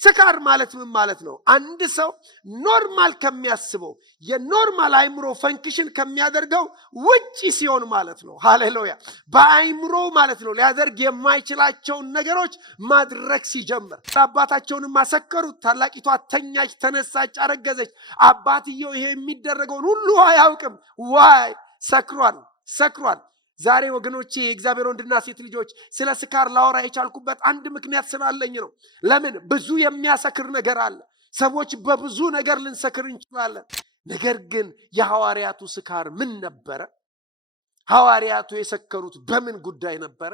ስካር ማለት ምን ማለት ነው? አንድ ሰው ኖርማል ከሚያስበው የኖርማል አይምሮ ፈንክሽን ከሚያደርገው ውጪ ሲሆን ማለት ነው። ሃሌሉያ። በአይምሮ ማለት ነው ሊያደርግ የማይችላቸውን ነገሮች ማድረግ ሲጀምር። አባታቸውንም ማሰከሩት። ታላቂቷ ተኛች፣ ተነሳች፣ አረገዘች። አባትየው ይሄ የሚደረገውን ሁሉ አያውቅም። ዋይ ሰክሯል። ዛሬ ወገኖቼ የእግዚአብሔር ወንድና ሴት ልጆች ስለ ስካር ላወራ የቻልኩበት አንድ ምክንያት ስላለኝ ነው። ለምን? ብዙ የሚያሰክር ነገር አለ። ሰዎች በብዙ ነገር ልንሰክር እንችላለን። ነገር ግን የሐዋርያቱ ስካር ምን ነበረ? ሐዋርያቱ የሰከሩት በምን ጉዳይ ነበረ?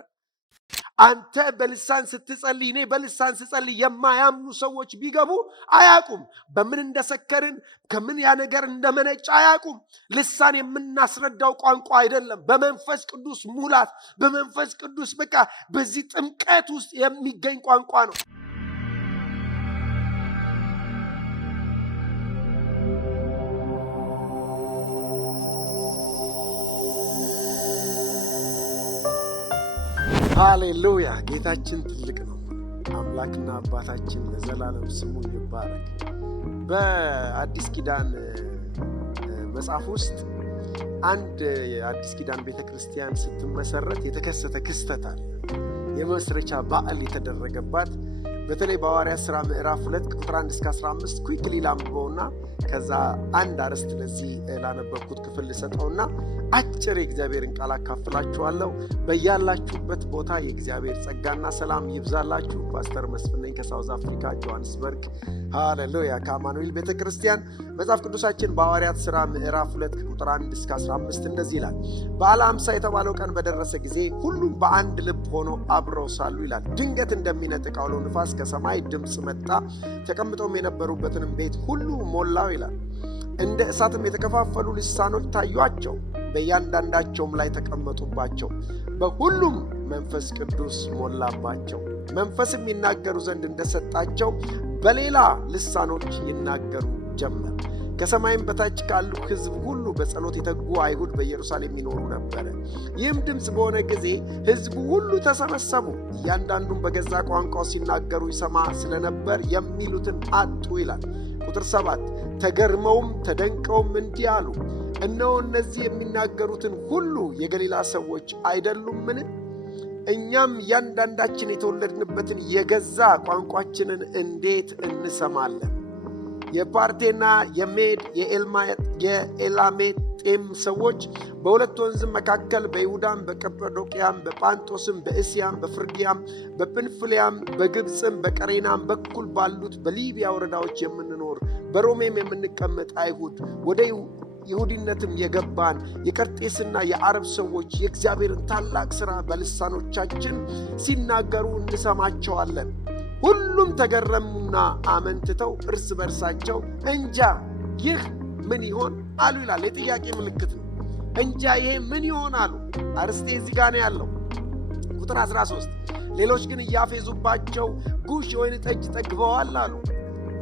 አንተ በልሳን ስትጸልይ፣ እኔ በልሳን ስጸልይ የማያምኑ ሰዎች ቢገቡ አያውቁም። በምን እንደሰከርን ከምን ያ ነገር እንደመነጨ አያውቁም። ልሳን የምናስረዳው ቋንቋ አይደለም። በመንፈስ ቅዱስ ሙላት፣ በመንፈስ ቅዱስ በቃ በዚህ ጥምቀት ውስጥ የሚገኝ ቋንቋ ነው። ሃሌሉያ። ጌታችን ትልቅ ነው። አምላክና አባታችን ለዘላለም ስሙ ይባረክ። በአዲስ ኪዳን መጽሐፍ ውስጥ አንድ የአዲስ ኪዳን ቤተክርስቲያን ስትመሰረት የተከሰተ ክስተት አለ። የመስረቻ በዓል የተደረገባት በተለይ በሐዋርያት ሥራ ምዕራፍ 2 ቁጥር 1 እስከ 15 ኩዊክሊ ላንብበውና ከዛ አንድ አርዕስት ለዚህ ላነበብኩት ክፍል ልሰጠውና አጭር የእግዚአብሔርን ቃል አካፍላችኋለሁ። በያላችሁበት ቦታ የእግዚአብሔር ጸጋና ሰላም ይብዛላችሁ። ፓስተር መስፍን ነኝ ከሳውዝ አፍሪካ ጆሃንስበርግ። ሃሌሉያ። ከአማኑኤል ቤተክርስቲያን መጽሐፍ ቅዱሳችን በሐዋርያት ሥራ ምዕራፍ 2 ቁጥር 1 እስከ 15 እንደዚህ ይላል። በዓለ ሃምሳ የተባለው ቀን በደረሰ ጊዜ ሁሉም በአንድ ልብ ሆኖ አብረው ሳሉ ይላል ድንገት እንደሚነጥቅ አውሎ ንፋስ ከሰማይ ድምፅ መጣ፣ ተቀምጠውም የነበሩበትንም ቤት ሁሉ ሞላው ይላል። እንደ እሳትም የተከፋፈሉ ልሳኖች ታዩአቸው፣ በእያንዳንዳቸውም ላይ ተቀመጡባቸው። በሁሉም መንፈስ ቅዱስ ሞላባቸው። መንፈስም ይናገሩ ዘንድ እንደሰጣቸው በሌላ ልሳኖች ይናገሩ ጀመር። ከሰማይም በታች ካሉ ሕዝብ ሁሉ በጸሎት የተጉ አይሁድ በኢየሩሳሌም ይኖሩ ነበረ። ይህም ድምፅ በሆነ ጊዜ ሕዝቡ ሁሉ ተሰበሰቡ፣ እያንዳንዱም በገዛ ቋንቋው ሲናገሩ ይሰማ ስለነበር የሚሉትን አጡ ይላል። ቁጥር 7 ተገርመውም ተደንቀውም እንዲህ አሉ፣ እነሆ እነዚህ የሚናገሩትን ሁሉ የገሊላ ሰዎች አይደሉምን? እኛም እያንዳንዳችን የተወለድንበትን የገዛ ቋንቋችንን እንዴት እንሰማለን? የፓርቴና የሜድ የኤላሜጤም ሰዎች በሁለት ወንዝም መካከል በይሁዳም በቀጰዶቅያም በጳንጦስም በእስያም በፍርግያም በጵንፍልያም በግብፅም በቀሬናም በኩል ባሉት በሊቢያ ወረዳዎች የምንኖር በሮሜም የምንቀመጥ አይሁድ ወደ ይሁዲነትም የገባን የቀርጤስና የአረብ ሰዎች የእግዚአብሔርን ታላቅ ሥራ በልሳኖቻችን ሲናገሩ እንሰማቸዋለን። ሁሉም ተገረሙና አመንትተው እርስ በርሳቸው እንጃ ይህ ምን ይሆን አሉ ይላል። የጥያቄ ምልክት ነው። እንጃ ይሄ ምን ይሆን አሉ። አርስቴ እዚህ ጋር ነው ያለው። ቁጥር 13 ሌሎች ግን እያፌዙባቸው ጉሽ የወይን ጠጅ ጠግበዋል አሉ።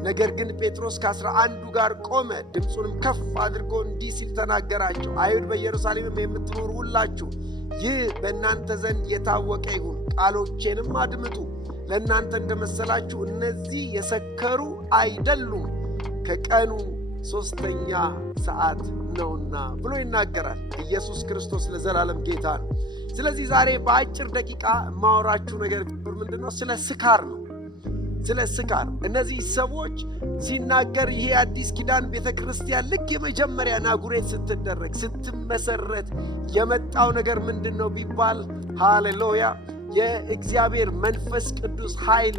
ነገር ግን ጴጥሮስ ከ11 ጋር ቆመ፣ ድምፁንም ከፍ አድርጎ እንዲህ ሲል ተናገራቸው። አይሁድ በኢየሩሳሌምም የምትኖሩ ሁላችሁ ይህ በእናንተ ዘንድ የታወቀ ይሁን፣ ቃሎቼንም አድምጡ። ለእናንተ እንደመሰላችሁ እነዚህ የሰከሩ አይደሉም፣ ከቀኑ 3ኛ ሰዓት ነውና ብሎ ይናገራል። ኢየሱስ ክርስቶስ ለዘላለም ጌታ ነው። ስለዚህ ዛሬ በአጭር ደቂቃ የማወራችሁ ነገር ምንድነው? ስለ ስካር ነው። ስለ ስካር እነዚህ ሰዎች ሲናገር ይሄ አዲስ ኪዳን ቤተክርስቲያን ልክ የመጀመሪያ ናጉሬት ስትደረግ ስትመሰረት የመጣው ነገር ምንድነው ቢባል ሃሌሉያ የእግዚአብሔር መንፈስ ቅዱስ ኃይል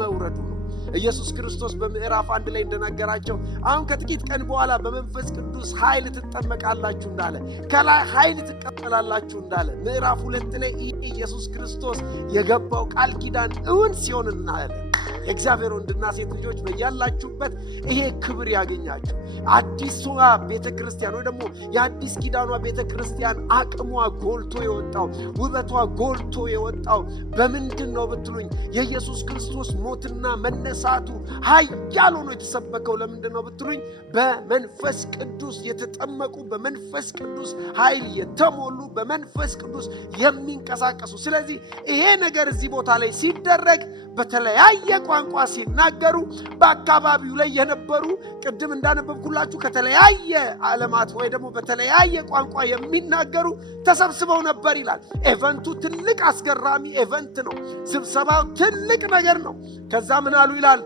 መውረዱ ነው። ኢየሱስ ክርስቶስ በምዕራፍ 1 ላይ እንደነገራቸው አሁን ከጥቂት ቀን በኋላ በመንፈስ ቅዱስ ኃይል ትጠመቃላችሁ እንዳለ፣ ከላይ ኃይል ትቀበላላችሁ እንዳለ ምዕራፍ 2 ላይ ኢየሱስ ክርስቶስ የገባው ቃል ኪዳን እውን ሲሆን እናያለን። የእግዚአብሔር ወንድና ሴት ልጆች በያላችሁበት ይሄ ክብር ያገኛችሁ። አዲሷ ቤተክርስቲያን ወይ ደግሞ የአዲስ ኪዳኗ ቤተክርስቲያን አቅሟ ጎልቶ የወጣው ውበቷ ጎልቶ የወጣው በምንድን ነው ብትሉኝ የኢየሱስ ክርስቶስ ሞትና መነሳቱ ኃያል ሆኖ የተሰበከው ለምንድን ነው ብትሉኝ በመንፈስ ቅዱስ የተጠመቁ በመንፈስ ቅዱስ ኃይል የተሞሉ በመንፈስ ቅዱስ የሚንቀሳቀሱ። ስለዚህ ይሄ ነገር እዚህ ቦታ ላይ ሲደረግ በተለያየ ቋንቋ ሲናገሩ በአካባቢው ላይ የነበሩ ቅድም እንዳነበብኩላችሁ ከተለያየ ዓለማት ወይ ደግሞ በተለያየ ቋንቋ የሚናገሩ ተሰብስበው ነበር ይላል። ኤቨንቱ ትልቅ አስገራሚ ኤቨንት ነው። ስብሰባው ትልቅ ነገር ነው። ከዛ ምን አሉ ይላል?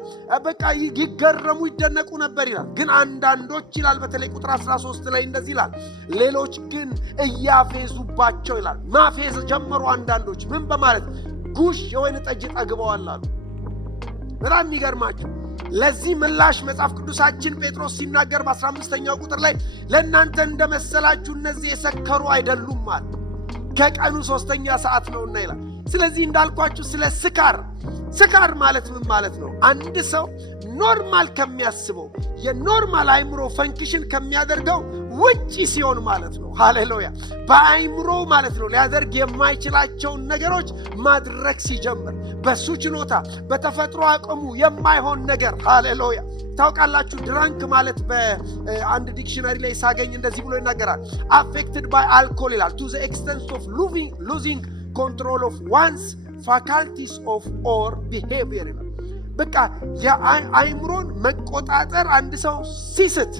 በቃ ይገረሙ ይደነቁ ነበር ይላል። ግን አንዳንዶች ይላል በተለይ ቁጥር 13 ላይ እንደዚህ ይላል፣ ሌሎች ግን እያፌዙባቸው ይላል። ማፌዝ ጀመሩ አንዳንዶች። ምን በማለት? ጉሽ የወይን ጠጅ ጠግበዋል አሉ። በጣም የሚገርማችሁ ለዚህ ምላሽ መጽሐፍ ቅዱሳችን ጴጥሮስ ሲናገር በ15ኛው ቁጥር ላይ ለእናንተ እንደመሰላችሁ እነዚህ የሰከሩ አይደሉም አለ። ከቀኑ 3ኛ ሰዓት ነውና ይላል። ስለዚህ እንዳልኳችሁ ስለ ስካር ማለት ምን ማለት ነው? አንድ ሰው ኖርማል ከሚያስበው የኖርማል አይምሮ ፈንክሽን ከሚያደርገው ውጪ ሲሆን ማለት ነው። ሃሌሉያ! በአይምሮ ማለት ነው ሊያደርግ የማይችላቸውን ነገሮች ማድረግ ሲጀምር፣ በሱ ችሎታ በተፈጥሮ አቅሙ የማይሆን ነገር። ሃሌሉያ! ታውቃላችሁ ድራንክ ማለት በአንድ ዲክሽነሪ ላይ ሳገኝ እንደዚህ ብሎ ይናገራል። አፌክትድ ባይ አልኮል ይላል to the extent of losing control of one's faculties of or behavior ይላል። በቃ የአይምሮን መቆጣጠር አንድ ሰው ሲስት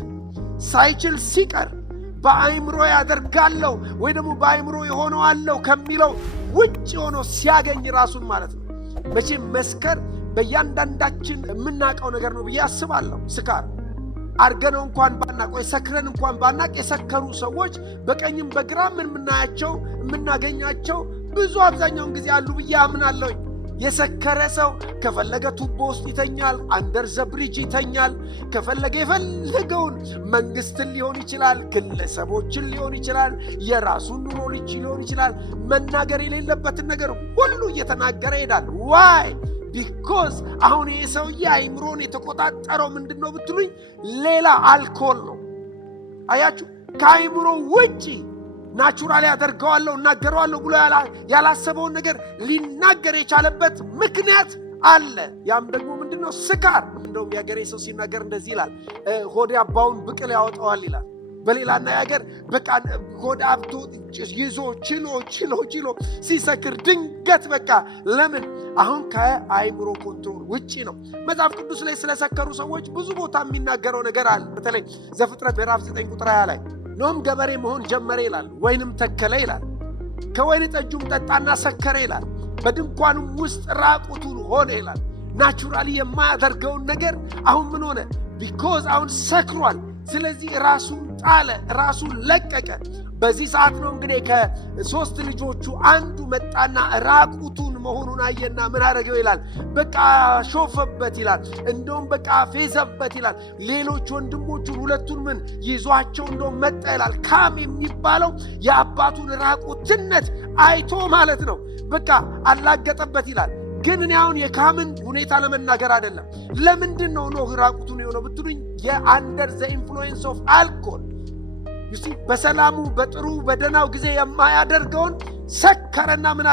ሳይችል ሲቀር በአይምሮ ያደርጋለው ወይ ደግሞ በአይምሮ የሆነዋለው ከሚለው ውጭ ሆኖ ሲያገኝ ራሱን ማለት ነው። መቼም መስከር በእያንዳንዳችን የምናውቀው ነገር ነው ብዬ አስባለሁ። ስካር አርገነው እንኳን ባናቅ ወይ ሰክረን እንኳን ባናቅ የሰከሩ ሰዎች በቀኝም በግራም የምናገኛቸው ብዙ አብዛኛውን ጊዜ አሉ ብዬ አምናለሁ። የሰከረ ሰው ከፈለገ ቱቦ ውስጥ ይተኛል፣ አንደር ዘ ብሪጅ ይተኛል። ከፈለገ የፈለገውን መንግስትን ሊሆን ይችላል፣ ግለሰቦችን ሊሆን ይችላል፣ የራሱን ኑሮ ሊሆን ይችላል። መናገር የሌለበትን ነገር ሁሉ እየተናገረ ይሄዳል። ዋይ ቢኮዝ አሁን ይሄ ሰውዬ አይምሮን የተቆጣጠረው ምንድነው ብትሉኝ ሌላ አልኮል ነው። አያችሁ፣ ከአይምሮ ውጪ ናቹራሊ ያደርገዋለሁ እናገረዋለሁ ብሎ ያላሰበውን ነገር ሊናገር የቻለበት ምክንያት አለ። ያም ደግሞ ምንድነው? ስካር። እንደውም ያገሬ ሰው ሲናገር እንደዚህ ይላል፣ ሆድ አባውን ብቅል ያወጣዋል ይላል። በሌላ አነጋገር በቃ ሆድ አብቶ ይዞ ችሎ ሲሰክር ድንገት በቃ ለምን አሁን ከአይምሮ ኮንትሮል ውጪ ነው። መጽሐፍ ቅዱስ ላይ ስለሰከሩ ሰዎች ብዙ ቦታ የሚናገረው ነገር አለ። በተለይ ዘፍጥረት ምዕራፍ 9 ቁጥር 20 ላይ ኖም ገበሬ መሆን ጀመረ ይላል፣ ወይንም ተከለ ይላል፣ ከወይን ጠጁም ጠጣና ሰከረ ይላል፣ በድንኳኑም ውስጥ ራቁቱን ሆነ ይላል። ናቹራሊ የማያደርገውን ነገር አሁን ምን ሆነ? ቢኮዝ አሁን ሰክሯል። ስለዚህ ራሱን ጣለ፣ ራሱን ለቀቀ። በዚህ ሰዓት ነው እንግዲህ ከሶስት ልጆቹ አንዱ መጣና ራቁቱን መሆኑን አየና ምን አደረገው ይላል? በቃ ሾፈበት ይላል። እንደውም በቃ ፌዘበት ይላል። ሌሎች ወንድሞቹን ሁለቱን ምን ይዟቸው እንደውም መጣ ይላል። ካም የሚባለው የአባቱን ራቁትነት አይቶ ማለት ነው በቃ አላገጠበት ይላል። ግን እኔ አሁን የካምን ሁኔታ ለመናገር አይደለም። ለምንድን ነው ኖህ ራቁቱን የሆነው ብትሉኝ የአንደር ዘ ኢንፍሉዌንስ ኦፍ አልኮል በሰላሙ በጥሩ በደናው ጊዜ የማያደርገውን ሰከረና ምን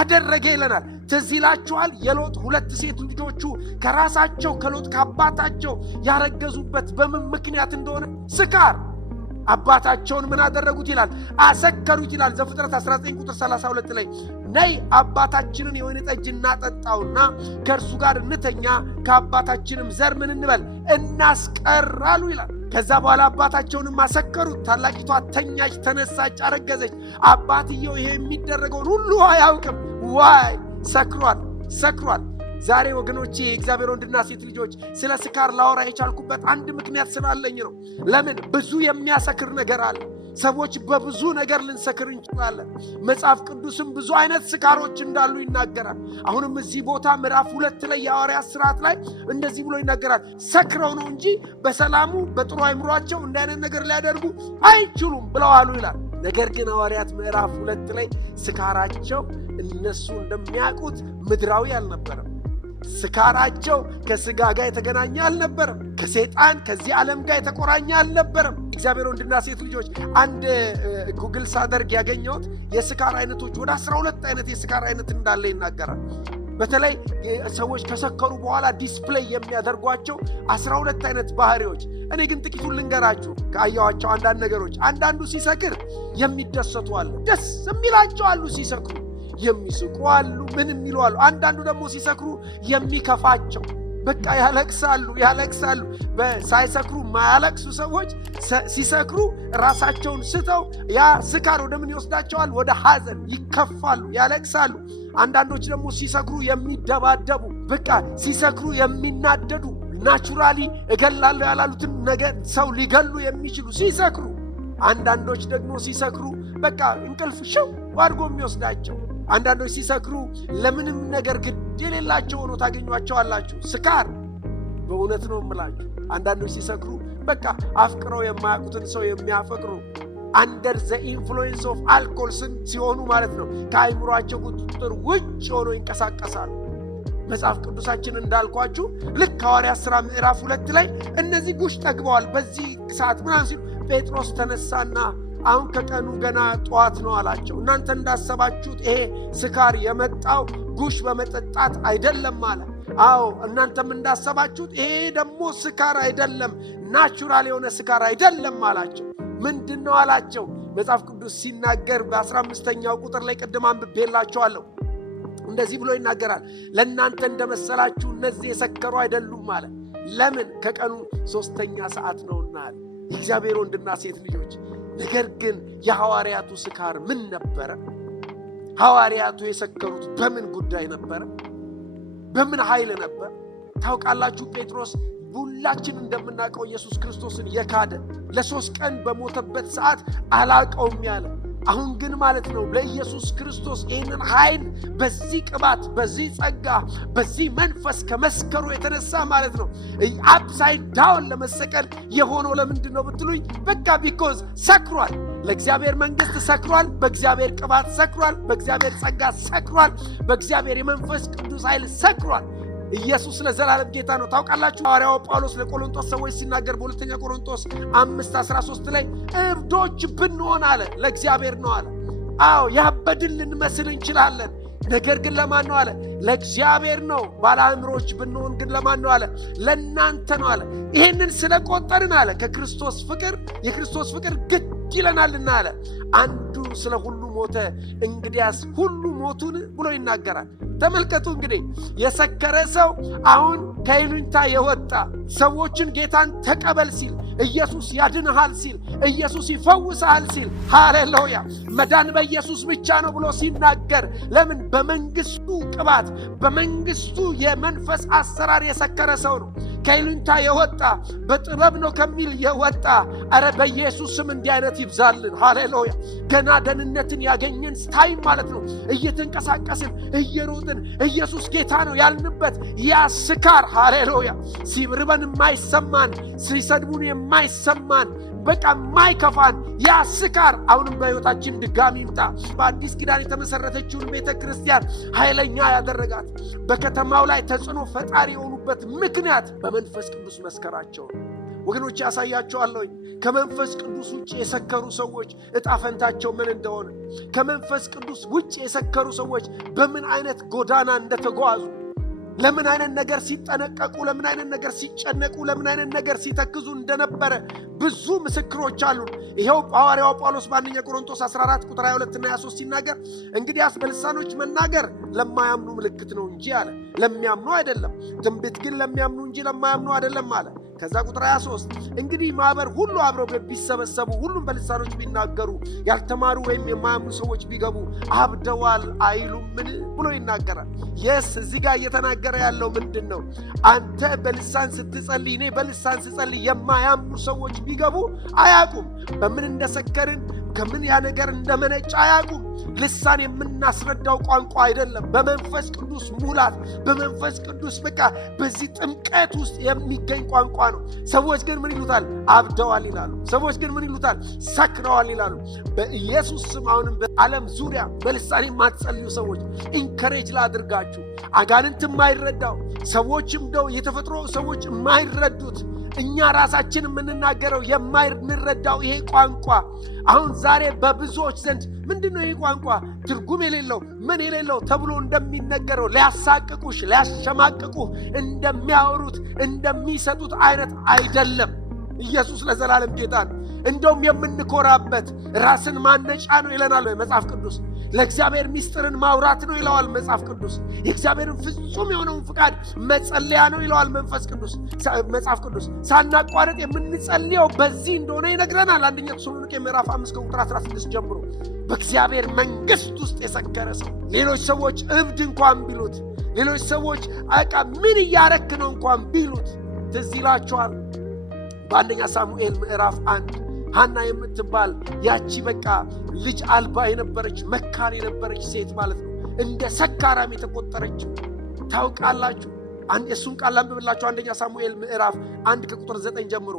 አደረገ ይለናል። ትዝ ይላችኋል የሎጥ ሁለት ሴት ልጆቹ ከራሳቸው ከሎጥ ከአባታቸው ያረገዙበት በምን ምክንያት እንደሆነ ስካር። አባታቸውን ምን አደረጉት ይላል? አሰከሩት ይላል። ዘፍጥረት 19 ቁጥር 32 ላይ ነይ አባታችንን የወይን ጠጅ እናጠጣውና ከእርሱ ጋር እንተኛ፣ ከአባታችንም ዘር ምን እንበል እናስቀራሉ ይላል። ከዛ በኋላ አባታቸውንም አሰከሩት። ታላቂቷ ተኛች፣ ተነሳች፣ አረገዘች። አባትየው ይሄ የሚደረገውን ሁሉ አያውቅም። ዋይ ሰክሯል። ዛሬ ወገኖቼ የእግዚአብሔር ወንድና ሴት ልጆች ስለ ስካር ላወራ የቻልኩበት አንድ ምክንያት ስላለኝ ነው። ለምን? ብዙ የሚያሰክር ነገር አለ። ሰዎች በብዙ ነገር ልንሰክር እንችላለን። መጽሐፍ ቅዱስም ብዙ አይነት ስካሮች እንዳሉ ይናገራል። አሁንም እዚህ ቦታ ምዕራፍ 2 ላይ የሐዋርያት ሥርዓት ላይ እንደዚህ ብሎ ይናገራል። ሰክረው ነው እንጂ በሰላሙ በጥሩ አይምሯቸው እንዲህ አይነት ነገር ሊያደርጉ አይችሉም ብለዋሉ ይላል። ነገር ግን ሐዋርያት ምዕራፍ 2 ላይ ስካራቸው እነሱ እንደሚያውቁት ምድራዊ አልነበረም። ስካራቸው ከስጋ ጋር የተገናኘ አልነበረም። ከሰይጣን ከዚህ ዓለም ጋር የተቆራኘ አልነበረም። እግዚአብሔር ወንድና ሴት ልጆች አንድ ጉግል ሳደርግ ያገኘሁት የስካር አይነቶች ወደ 12 አይነት የስካር አይነት እንዳለ ይናገራል። በተለይ ሰዎች ከሰከሩ በኋላ ዲስፕሌይ የሚያደርጓቸው 12 አይነት ባህሪዎች። እኔ ግን ጥቂቱን ልንገራችሁ ካየኋቸው አንዳንድ ነገሮች። አንዳንዱ ሲሰክር የሚደሰቱ አሉ፣ ደስ የሚላቸው አሉ ሲሰክሩ። የሚስቁ አሉ፣ ምን የሚሉ አሉ። አንዳንዱ ደግሞ ሲሰክሩ የሚከፋቸው በቃ ያለቅሳሉ። ሳይሰክሩ ማያለቅሱ ሰዎች ሲሰክሩ ራሳቸውን ስተው ያ ስካር ወደ ምን ይወስዳቸዋል? ወደ ሐዘን፣ ይከፋሉ፣ ያለቅሳሉ። አንዳንዶች ደግሞ ሲሰክሩ የሚደባደቡ በቃ ሲሰክሩ የሚናደዱ ናቹራሊ እገላለሁ ያላሉትን ነገር ሰው ሊገሉ የሚችሉ ሲሰክሩ፣ አንዳንዶች ደግሞ ሲሰክሩ በቃ እንቅልፍ ሽው አድርጎ የሚወስዳቸው፣ አንዳንዶች ሲሰክሩ ለምንም ነገር ግድ የሌላቸው ሆኖ ታገኟቸዋላችሁ። ስካር በእውነት ነው የምላችሁ። አንዳንዶች ሲሰክሩ በቃ አፍቅረው የማያውቁትን ሰው የሚያፈቅሩ አንደር ዘ ኢንፍሉዌንስ ኦፍ አልኮል ሲሆኑ ማለት ነው ከአይምሯቸው ቁጥጥር ውጭ ሆኖ ይንቀሳቀሳሉ። መጽሐፍ ቅዱሳችን እንዳልኳችሁ ልክ ሐዋርያት ሥራ ምዕራፍ 2 ላይ እነዚህ ጉሽ ጠግበዋል በዚህ ሰዓት ምናምን ሲሉ ጴጥሮስ ተነሳና አሁን ከቀኑ ገና ጠዋት ነው አላቸው። እናንተ እንዳሰባችሁት ይሄ ስካር የመጣው ጉሽ በመጠጣት አይደለም አለ። አዎ እናንተም እንዳሰባችሁት ይሄ ደግሞ ስካር አይደለም፣ ናቹራል የሆነ ስካር አይደለም አላቸው። ምንድነው አላቸው? መጽሐፍ ቅዱስ ሲናገር በ15ኛው ቁጥር ላይ ቅድም አንብቤላችኋለሁ። እንደዚህ ብሎ ይናገራል። ለእናንተ እንደመሰላችሁ እነዚህ የሰከሩ አይደሉም አለ። ለምን? ከቀኑ 3ኛ ሰዓት ነውና አለ። የእግዚአብሔር ወንድና ሴት ልጆች፣ ነገር ግን የሐዋርያቱ ስካር ምን ነበረ? ሐዋርያቱ የሰከሩት በምን ጉዳይ ነበረ? በምን ኃይል ነበር? ታውቃላችሁ ጴጥሮስ ሁላችን እንደምናውቀው ኢየሱስ ክርስቶስን የካደ ለ3 ቀን በሞተበት ሰዓት አላውቀውም ያለ፣ አሁን ግን ማለት ነው ለኢየሱስ ክርስቶስ ይህንን ኃይል በዚህ ቅባት፣ በዚህ ጸጋ፣ በዚህ መንፈስ ከመስከሩ የተነሳ ማለት ነው አፕሳይድ ዳውን ለመሰቀል የሆነው ለምንድን ነው ብትሉኝ፣ በቃ ቢኮዝ ሰክሯል። ለእግዚአብሔር መንግሥት ሰክሯል፣ በእግዚአብሔር ቅባት ሰክሯል፣ በእግዚአብሔር ጸጋ ሰክሯል፣ በእግዚአብሔር የመንፈስ ቅዱስ ኃይል ሰክሯል። ኢየሱስ ለዘላለም ጌታ ነው። ታውቃላችሁ ሐዋርያው ጳውሎስ ለቆሮንቶስ ሰዎች ሲናገር በሁለተኛ ቆሮንቶስ 5:13 ላይ እብዶች ብንሆን አለ ለእግዚአብሔር ነው አለ። አዎ ያበድን ልንመስል እንችላለን፣ ነገር ግን ለማን ነው አለ? ለእግዚአብሔር ነው። ባለአእምሮች ብንሆን ግን ለማን ነው አለ? ለእናንተ ነው አለ። ይህንን ስለቆጠርን አለ የክርስቶስ ፍቅር ግድ ይለናልና አለ። አንዱ ስለ ሁሉ ሞተ፣ እንግዲያስ ሁሉ ሞቱን ብሎ ይናገራል። ተመልከቱ እንግዲህ የሰከረ ሰው አሁን ከይሉኝታ የወጣ ሰዎችን ጌታን ተቀበል ሲል፣ ኢየሱስ ያድንሃል ሲል፣ ኢየሱስ ይፈውስሃል ሲል፣ ሃሌሉያ መዳን በኢየሱስ ብቻ ነው ብሎ ሲናገር፣ ለምን? በመንግስቱ ቅባት፣ በመንግስቱ የመንፈስ አሰራር የሰከረ ሰው ነው። ከይሉኝታ የወጣ በጥበብ ነው ከሚል የወጣ አረ በኢየሱስ ስም እንዲህ አይነት ይብዛልን። ሃሌሉያ ገና ደህንነትን ያገኘን ታይም ማለት ነው እየተንቀሳቀስን እየሮጥን ኢየሱስ ጌታ ነው ያልንበት ያ ስካር፣ ሃሌሉያ ሲርበን የማይሰማን፣ ሲሰድቡን የማይሰማን፣ በቃ የማይከፋን ያ ስካር አሁንም በሕይወታችን ድጋሚ ይምጣ። በአዲስ ኪዳን የተመሰረተችውን ቤተ ክርስቲያን ኃይለኛ ያደረጋት በከተማው ላይ ተጽዕኖ ፈጣሪ የሆኑበት ምክንያት በመንፈስ ቅዱስ መስከራቸው። ወገኖች ያሳያቸዋለሁ ከመንፈስ ቅዱስ ውጭ የሰከሩ ሰዎች እጣ ፈንታቸው ምን እንደሆነ፣ ከመንፈስ ቅዱስ ውጭ የሰከሩ ሰዎች በምን አይነት ጎዳና እንደተጓዙ፣ ለምን አይነት ነገር ሲጠነቀቁ፣ ለምን አይነት ነገር ሲጨነቁ፣ ለምን አይነት ነገር ሲተክዙ እንደነበረ ብዙ ምስክሮች አሉ። ይሄው ሐዋርያው ጳውሎስ በአንደኛ ቆሮንቶስ 14 ቁጥር 22 እና 23 ሲናገር እንግዲያስ በልሳኖች መናገር ለማያምኑ ምልክት ነው እንጂ አለ፣ ለሚያምኑ አይደለም። ትንቢት ግን ለሚያምኑ እንጂ ለማያምኑ አይደለም አለ። ከዛ ቁጥር 23 እንግዲህ ማህበር ሁሉ አብረው ቢሰበሰቡ ሁሉም በልሳኖች ቢናገሩ ያልተማሩ ወይም የማያምኑ ሰዎች ቢገቡ አብደዋል አይሉምን ብሎ ይናገራል። እዚህ ጋር እየተናገረ ያለው ምንድን ነው? አንተ በልሳን ስትጸልይ፣ እኔ በልሳን ስጸልይ የማያምኑ ሰዎች ቢገቡ አያውቁም። በምን እንደሰከርን ከምን ያ ነገር እንደመነጨ አያውቁም። ልሳን የምናስረዳው ቋንቋ አይደለም፣ በመንፈስ ቅዱስ ሙላት፣ በመንፈስ ቅዱስ በቃ በዚህ ጥምቀት ውስጥ የሚገኝ ቋንቋ ነው። ሰዎች ግን ምን ይሉታል? አብደዋል ይላሉ። ሰዎች ግን ምን ይሉታል? ሰክረዋል ይላሉ። በኢየሱስ ስም አሁንም በዓለም ዙሪያ በልሳን የማትጸልዩ ሰዎች ኢንከሬጅ ላድርጋችሁ። አጋንንት የማይረዳው ሰዎችም ደው የተፈጥሮ ሰዎች የማይረዱት እኛ ራሳችን የምንናገረው የማይረዳው ይሄ ቋንቋ አሁን ዛሬ በብዙዎች ዘንድ ምንድነው ይሄ ቋንቋ ትርጉም የሌለው ምን የሌለው ተብሎ እንደሚነገረው ሊያሳቅቁሽ ሊያሸማቅቁህ እንደሚያወሩት እንደሚሰጡት አይነት አይደለም። ኢየሱስ ለዘላለም ጌታ ነው። እንደውም የምንኮራበት ራስን ማነጫ ነው ይለናል መጽሐፍ ቅዱስ። ለእግዚአብሔር ምስጢርን ማውራት ነው ይለዋል መጽሐፍ ቅዱስ። የእግዚአብሔርን ፍጹም የሆነውን ፍቃድ መጸለያ ነው ይለዋል መጽሐፍ ቅዱስ። ሳናቋርጥ የምንጸልየው በዚህ እንደሆነ ይነግረናል። አንደኛ ተሰሎንቄ ምዕራፍ 5 ከቁጥር 16 ጀምሮ በእግዚአብሔር መንግስት ውስጥ የሰከረ ሰው ሌሎች ሰዎች እብድ እንኳን ቢሉት፣ ሌሎች ሰዎች አቃ ምን እያረክ ነው እንኳን ቢሉት ትዝ ይላቸዋል። በአንደኛ ሳሙኤል ምዕራፍ 1 ሐና የምትባል ያቺ በቃ ልጅ አልባ የነበረች መካን የነበረች ሴት ማለት ነው እንደ ሰካራም የተቆጠረች ታውቃላችሁ። እሱን ቃል አንብብላችሁ አንደኛ ሳሙኤል ምዕራፍ 1 ከቁጥር 9 ጀምሮ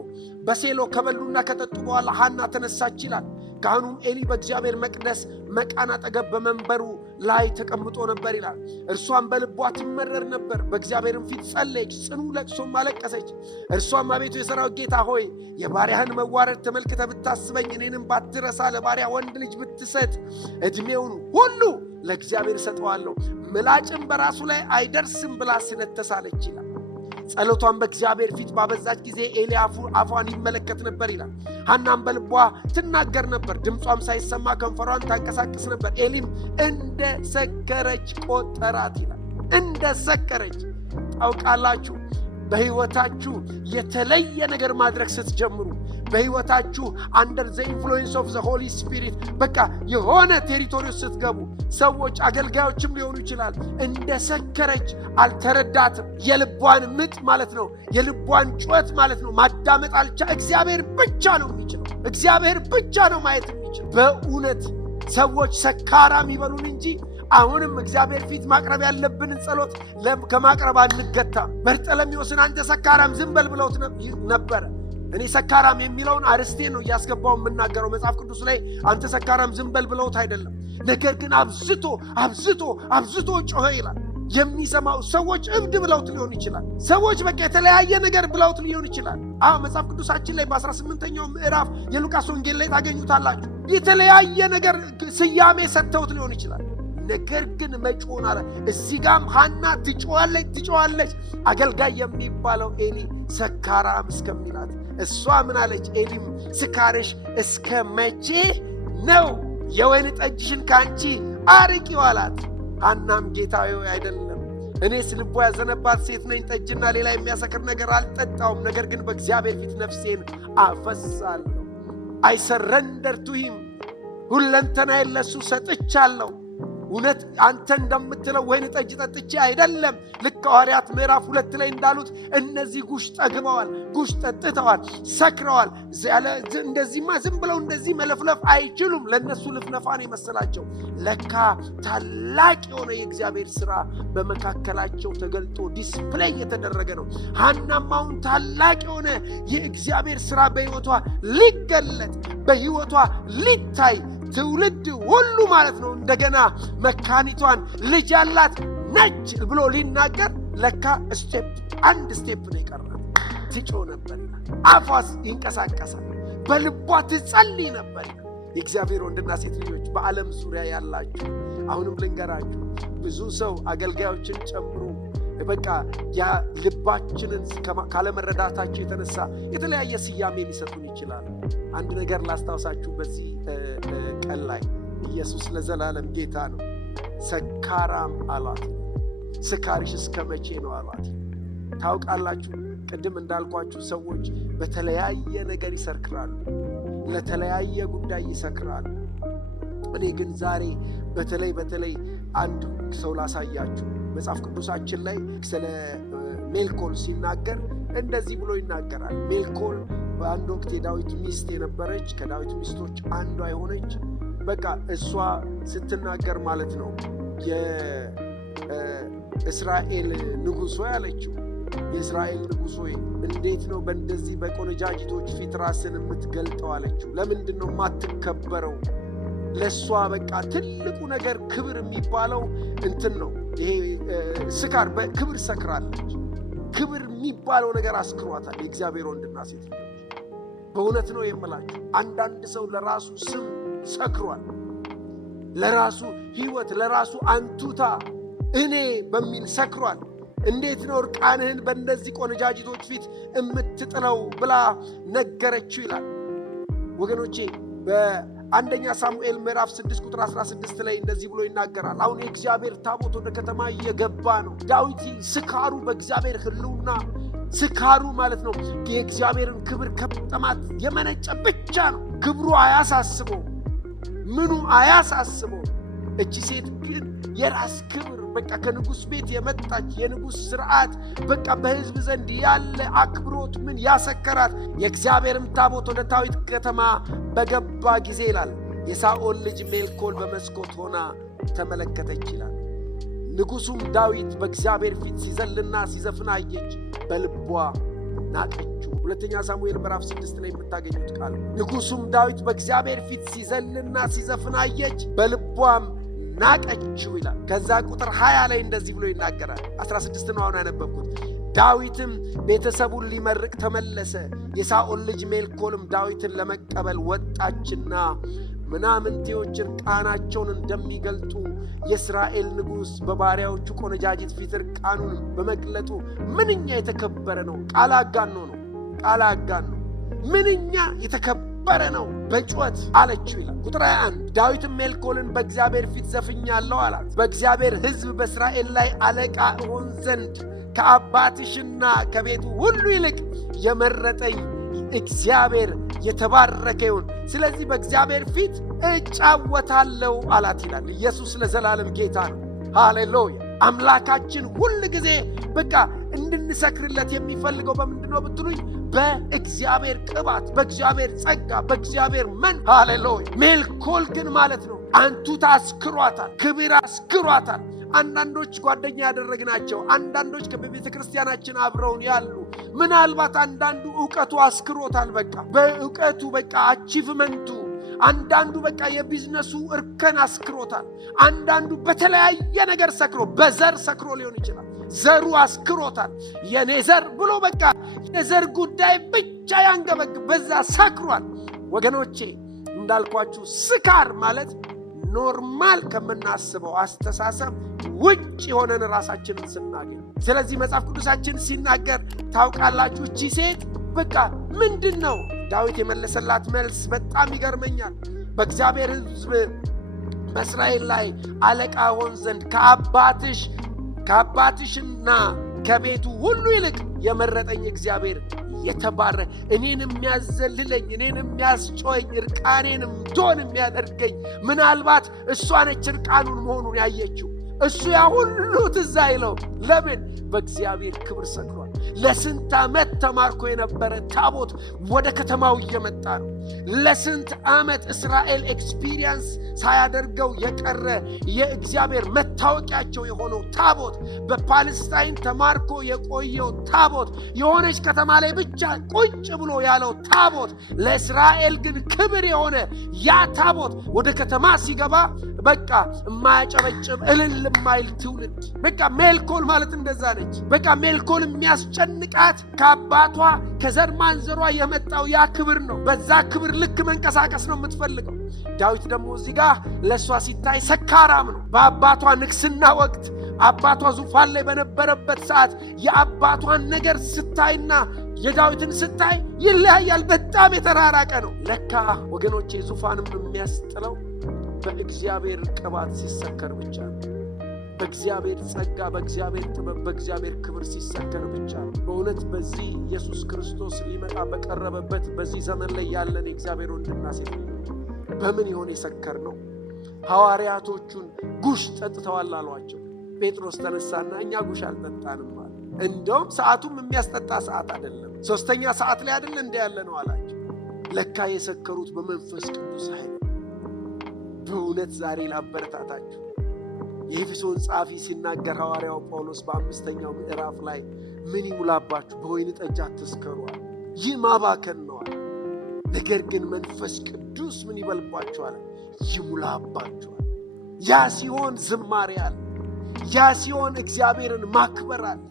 በሴሎ ከበሉና ከጠጡ በኋላ ሐና ተነሳች ይላል። ካህኑም ኤሊ በእግዚአብሔር መቅደስ መቃን አጠገብ በመንበሩ ላይ ተቀምጦ ነበር ይላል። እርሷም በልቧ ትመረር ነበር፣ በእግዚአብሔርም ፊት ጸለየች፣ ጽኑ ለቅሶም አለቀሰች። እርሷም አቤቱ የሠራዊት ጌታ ሆይ የባሪያህን መዋረድ ተመልክተህ ብታስበኝ፣ እኔንም ባትረሳ፣ ለባሪያ ወንድ ልጅ ብትሰጥ ዕድሜውን ሁሉ ለእግዚአብሔር እሰጠዋለሁ፣ ምላጭም በራሱ ላይ አይደርስም ብላ ስለት ተሳለች ይላል። ጸሎቷን በእግዚአብሔር ፊት ባበዛች ጊዜ ኤሊ አፏን ይመለከት ነበር ይላል። ሐናም በልቧ ትናገር ነበር፣ ድምጿም ሳይሰማ ከንፈሯን ታንቀሳቅስ ነበር። ኤሊም እንደ ሰከረች ቆጠራት ይላል። እንደ ሰከረች ታውቃላችሁ። በሕይወታችሁ የተለየ ነገር ማድረግ ስትጀምሩ፣ በሕይወታችሁ አንደር ዘ ኢንፍሉዌንስ ኦፍ ዘ ሆሊ ስፒሪት በቃ የሆነ ቴሪቶሪ ስትገቡ ሰዎች አገልጋዮችም ሊሆኑ ይችላል። እንደ ሰከረች አልተረዳትም። የልቧን ምጥ ማለት ነው፣ የልቧን ጩኸት ማለት ነው ማዳመጥ እግዚአብሔር ብቻ ነው የሚችለው። እግዚአብሔር ብቻ ነው ማየት የሚችለው። በእውነት ሰዎች ሰካራም ይበሉን እንጂ አሁንም እግዚአብሔር ፊት ማቅረብ ያለብንን ጸሎት ከማቅረብ አንገታም። በርጠለሚዎስን አንተ ሰካራም ዝም በል ብለውት ነበረ። እኔ ሰካራም የሚለውን አርስቴ ነው እያስገባው የምናገረው። መጽሐፍ ቅዱስ ላይ አንተ ሰካራም ዝም በል ብለውት አይደለም። ነገር ግን አብዝቶ ጮኸ ይላል። የሚሰማው ሰዎች እብድ ብለውት ሊሆን ይችላል። ሰዎች በቃ የተለያየ ነገር ብለውት ሊሆን ይችላል። መጽሐፍ ቅዱሳችን ላይ በ18ኛው ምዕራፍ የሉቃስ ወንጌል ላይ ታገኙታላችሁ። የተለያየ ነገር ስያሜ ሰጥተውት ሊሆን ይችላል። ነገር ግን መጮን አለ። እዚህ ጋም ሐና ትጮዋለች። አገልጋይ የሚባለው ኤሊ ሰካራም እስከሚላት እሷ ምን አለች? ኤሊም ስካርሽ እስከ መቼ ነው? የወይን ጠጅሽን ካንቺ አርቂው አላት። ሐናም ጌታዬ አይደለም፣ እኔስ ልቧ ያዘነባት ሴት ነኝ። ጠጅና ሌላ የሚያሰክር ነገር አልጠጣውም። ነገር ግን በእግዚአብሔር ፊት ነፍሴን አፈሳለሁ። አይ ሰረንደር ቱ ሂም፣ ሁለንተናዬን ለእሱ ሰጥቻለሁ። እውነት አንተ እንደምትለው ወይን ጠጅ ጠጥቼ አይደለም። ልክ ሐዋርያት ምዕራፍ 2 ላይ እንዳሉት እነዚህ ጉሽ ጠግበዋል፣ ጉሽ ጠጥተዋል፣ ሰክረዋል። እንደዚህማ ዝም ብለው እንደዚህ መለፍለፍ አይችሉም። ለነሱ ልፍነፋን የመሰላቸው ለካ ታላቅ የሆነ የእግዚአብሔር ሥራ በመካከላቸው ተገልጦ ዲስፕሌይ የተደረገ ነው። ሐናም አሁን ታላቅ የሆነ የእግዚአብሔር ሥራ በሕይወቷ ሊገለጥ በሕይወቷ ሊታይ ትውልድ ሁሉ ማለት ነው እንደገና መካኒቷን ልጅ ያላት ነች ብሎ ሊናገር ለካ አንድ ስቴፕ ነው የቀራት። ትጮህ ነበርና አፏስ ይንቀሳቀሳል፣ በልቧ ትጸልይ ነበር። የእግዚአብሔር ወንድና ሴት ልጆች በዓለም ዙሪያ ያላችሁ አሁንም ልንገራችሁ፣ ብዙ ሰው አገልጋዮችን ጨምሮ በቃ ያ ልባችንን ካለመረዳታቸው የተነሳ የተለያየ ስያሜ ሊሰጡን ይችላል። አንድ ነገር ላስታውሳችሁ በዚህ ቀን ላይ ኢየሱስ ለዘላለም ጌታ ነው። ሰካራም አሏት። ስካርሽ እስከ መቼ ነው አሏት። ታውቃላችሁ፣ ቅድም እንዳልኳችሁ ሰዎች በተለያየ ነገር ይሰክራሉ፣ ለተለያየ ጉዳይ ይሰክራሉ። እኔ ግን ዛሬ በተለይ አንድ ሰው ላሳያችሁ። መጽሐፍ ቅዱሳችን ላይ ስለ ሜልኮል ሲናገር እንደዚህ ብሎ ይናገራል። ሜልኮል በአንድ ወቅት የዳዊት ሚስት የነበረች ከዳዊት ሚስቶች አንዷ የሆነች በቃ እሷ ስትናገር ማለት ነው የእስራኤል ንጉሥ ሆይ አለችው። የእስራኤል ንጉሥ ሆይ እንዴት ነው በእንደዚህ በቆነጃጅቶች ፊት ራስን የምትገልጠው አለችው። ለምንድን ነው የማትከበረው? ለእሷ በቃ ትልቁ ነገር ክብር የሚባለው እንትን ነው። ይሄ ስካር በክብር ሰክራለች። ክብር የሚባለው ነገር አስክሯታል። የእግዚአብሔር ወንድና ሴት በእውነት ነው የምላችሁ። አንዳንድ ሰው ለራሱ ስም ሰክሯል፣ ለራሱ ሕይወት፣ ለራሱ አንቱታ እኔ በሚል ሰክሯል። እንዴት ነው እርቃንህን በእነዚህ ቆነጃጅቶች ፊት የምትጥለው ብላ ነገረችው ይላል። ወገኖቼ አንደኛ ሳሙኤል ምዕራፍ 6 ቁጥር 16 ላይ እንደዚህ ብሎ ይናገራል። አሁን የእግዚአብሔር ታቦት ወደ ከተማ እየገባ ነው። ዳዊት ስካሩ በእግዚአብሔር ሕልውና ስካሩ ማለት ነው የእግዚአብሔርን ክብር ከመጠማት የመነጨ ብቻ ነው። ክብሩ አያሳስበው፣ ምኑ አያሳስበው። እቺ ሴት ግን የራስ ክብር በቃ ከንጉሥ ቤት የመጣች የንጉሥ ሥርዓት በቃ በሕዝብ ዘንድ ያለ አክብሮት ምን ያሰከራት። የእግዚአብሔርም ታቦት ወደ ዳዊት ከተማ በገባ ጊዜ ይላል የሳኦል ልጅ ሜልኮል በመስኮት ሆና ተመለከተች ይላል። ንጉሡም ዳዊት በእግዚአብሔር ፊት ሲዘልና ሲዘፍን አየች፣ በልቧ ናቀችው። ሁለተኛ ሳሙኤል ምዕራፍ 6 ላይ የምታገኙት ቃል። ንጉሡም ዳዊት በእግዚአብሔር ፊት ሲዘልና ሲዘፍን አየች፣ በልቧም ናቀችው ይላል። ከዛ ቁጥር 20 ላይ እንደዚህ ብሎ ይናገራል። 16 ነው አሁን ያነበብኩት። ዳዊትም ቤተሰቡን ሊመርቅ ተመለሰ። የሳኦል ልጅ ሜልኮልም ዳዊትን ለመቀበል ወጣችና ምናምንቴዎች ዕርቃናቸውን እንደሚገልጡ የእስራኤል ንጉሥ በባሪያዎቹ ቆነጃጅት ፊት ዕርቃኑን በመግለጡ ምንኛ የተከበረ ነው። ቃል አጋኖ ነው። ቃል አጋኖ ምንኛ የተከበረ ነው በጩኸት አለችው ይላል። ቁጥር 21 ዳዊትም ሜልኮልን በእግዚአብሔር ፊት ዘፍኛለሁ አላት። በእግዚአብሔር ሕዝብ በእስራኤል ላይ አለቃ እሆን ዘንድ ከአባትሽና ከቤቱ ሁሉ ይልቅ የመረጠኝ እግዚአብሔር የተባረከ ይሁን። ስለዚህ በእግዚአብሔር ፊት እጫወታለሁ አላት ይላል። ኢየሱስ ለዘላለም ጌታ ነው። ሃሌሉያ። አምላካችን ሁል ጊዜ በቃ እንድንሰክርለት የሚፈልገው በምንድነው ብትሉኝ፣ በእግዚአብሔር ቅባት፣ በእግዚአብሔር ጸጋ፣ በእግዚአብሔር ሃሌሉያ። ሜልኮል ግን ማለት ነው አንቱታ አስክሯታል፣ ክብር አስክሯታል። አንዳንዶች ጓደኛ ያደረግናቸው፣ አንዳንዶች ከቤተ ክርስቲያናችን አብረውን ያሉ፣ ምናልባት አንዳንዱ ዕውቀቱ አስክሮታል። በቃ በዕውቀቱ በቃ አቺቭመንቱ፣ አንዳንዱ በቃ የቢዝነሱ እርከን አስክሮታል። አንዳንዱ በተለያየ ነገር ሰክሮ፣ በዘር ሰክሮ ሊሆን ይችላል። ዘሩ አስክሮታል። የኔ ዘር ብሎ በቃ የዘር ጉዳይ ብቻ ያንገበግብ፣ በዛ ሰክሯል። ወገኖቼ እንዳልኳችሁ ስካር ማለት ኖርማል ከምናስበው አስተሳሰብ ውጭ የሆነን ራሳችንን ስናገኝ። ስለዚህ መጽሐፍ ቅዱሳችን ሲናገር ታውቃላችሁ፣ እቺ ሴት በቃ ምንድን ነው ዳዊት የመለሰላት መልስ በጣም ይገርመኛል። በእግዚአብሔር ሕዝብ በእስራኤል ላይ አለቃ ሆን ዘንድ ከአባትሽና ከቤቱ ሁሉ ይልቅ የመረጠኝ እግዚአብሔር የተባረከ፣ እኔን የሚያዘልለኝ፣ እኔን የሚያስጮኝ፣ ዕርቃኔንም ዶን የሚያደርገኝ። ምናልባት እሷ ነች ዕርቃኑን መሆኑን ያየችው። እሱ ያ ሁሉ ትዝ አይለው። ለምን? በእግዚአብሔር ክብር ሰክሯል። ለስንት ዓመት ተማርኮ የነበረ ታቦት ወደ ከተማው እየመጣ ነው። ለስንት ዓመት እስራኤል ኤክስፒሪየንስ ሳያደርገው የቀረ የእግዚአብሔር መታወቂያቸው የሆነው ታቦት፣ በፓለስታይን ተማርኮ የቆየው ታቦት፣ የሆነች ከተማ ላይ ብቻ ቁጭ ብሎ ያለው ታቦት፣ ለእስራኤል ግን ክብር የሆነ ያ ታቦት ወደ ከተማ ሲገባ በቃ የማያጨበጭብ እልል የማይል ትውልድ። በቃ ሜልኮል ማለት እንደዛ ነች። በቃ ሜልኮል የሚያስጨንቃት ከአባቷ ከዘር ማንዘሯ የመጣው ያ ክብር ነው። በዛ ክብር ልክ መንቀሳቀስ ነው የምትፈልገው። ዳዊት ደግሞ እዚህ ጋር ለእሷ ሲታይ ሰካራም ነው። በአባቷ ንግስና ወቅት አባቷ ዙፋን ላይ በነበረበት ሰዓት የአባቷን ነገር ስታይና የዳዊትን ስታይ ይለያያል። በጣም የተራራቀ ነው። ለካ ወገኖቼ ዙፋንም የሚያስጥለው በእግዚአብሔር ቅባት ሲሰከር ብቻ ነው። በእግዚአብሔር ጸጋ፣ በእግዚአብሔር ጥበብ፣ በእግዚአብሔር ክብር ሲሰከር ብቻ ነው። በእውነት በዚህ ኢየሱስ ክርስቶስ ሊመጣ በቀረበበት በዚህ ዘመን ላይ ያለን የእግዚአብሔር ወንድና ሴት በምን ይሆን የሰከር ነው? ሐዋርያቶቹን ጉሽ ጠጥተዋል አሏቸው። ጴጥሮስ ተነሳና እኛ ጉሽ አልጠጣንም አለ። እንደውም ሰዓቱም የሚያስጠጣ ሰዓት አይደለም፣ 3ኛ ሰዓት ላይ አይደል እንደ ያለ ነው አላቸው። ለካ የሰከሩት በመንፈስ ቅዱስ ኃይል። በእውነት ዛሬ ላበረታታችሁ፣ የኤፌሶን ጸሐፊ ሲናገር ሐዋርያው ጳውሎስ በ5ኛው ምዕራፍ ላይ ምን ይሙላባችሁ? በወይን ጠጅ አትስከሩ፣ ይህ ማባከን ነው። ነገር ግን መንፈስ ቅዱስ ምን ይበልባችኋል? ይሙላባችኋል። ያ ሲሆን ዝማሬ አለ። ያ ሲሆን እግዚአብሔርን ማክበር አለ።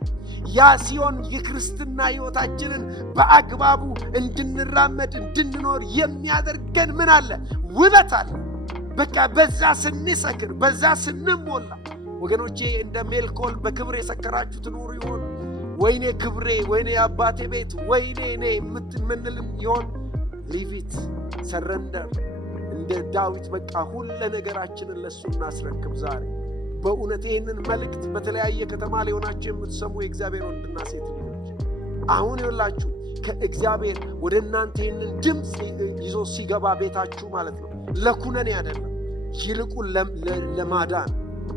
ያ ሲሆን የክርስትና ሕይወታችንን በአግባቡ እንድንራመድ እንድንኖር የሚያደርገን ምን አለ? ውበት አለ። በቃ በዛ ስንሰክር፣ በዛ ስንሞላ ወገኖቼ እንደ ሜልኮል በክብር የሰከራችሁ ትኖሩ ይሆን? ወይኔ ክብሬ፣ ወይኔ አባቴ ቤት፣ ወይኔ እኔ የምንልም ይሆን? ሊቪት ሰረንደር እንደ ዳዊት በቃ ሁሉ ነገራችንን ለሱ እናስረክብ ዛሬ። በእውነት ይህንን መልእክት በተለያየ ከተማ ሊሆናችሁ የምትሰሙ የእግዚአብሔር ወንድና ሴት ልጆች አሁን ይላችሁ ከእግዚአብሔር ወደ እናንተ ይህንን ድምፅ ይዞ ሲገባ ቤታችሁ ማለት ነው ለኩነኔ አይደለም፣ ይልቁን ለማዳን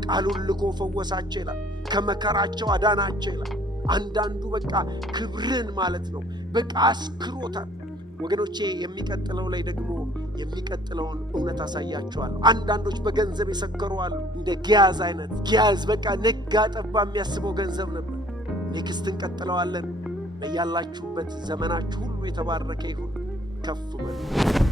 ቃሉን ልኮ ፈወሳቸው ይላል፣ ከመከራቸው አዳናቸው ይላል። አንዳንዱ በቃ ክብርን ማለት ነው በቃ አስክሮታል። ወገኖቼ የሚቀጥለው ላይ ደግሞ የሚቀጥለውን እውነት አሳያቸዋለሁ። አንዳንዶች በገንዘብ የሰከሩ አሉ። እንደ ጊያዝ አይነት ጊያዝ በቃ ነጋ ጠባ የሚያስበው ገንዘብ ነበር። ኔክስት እንቀጥለዋለን። በያላችሁበት ዘመናችሁ ሁሉ የተባረከ ይሁን። ከፍ በሉ።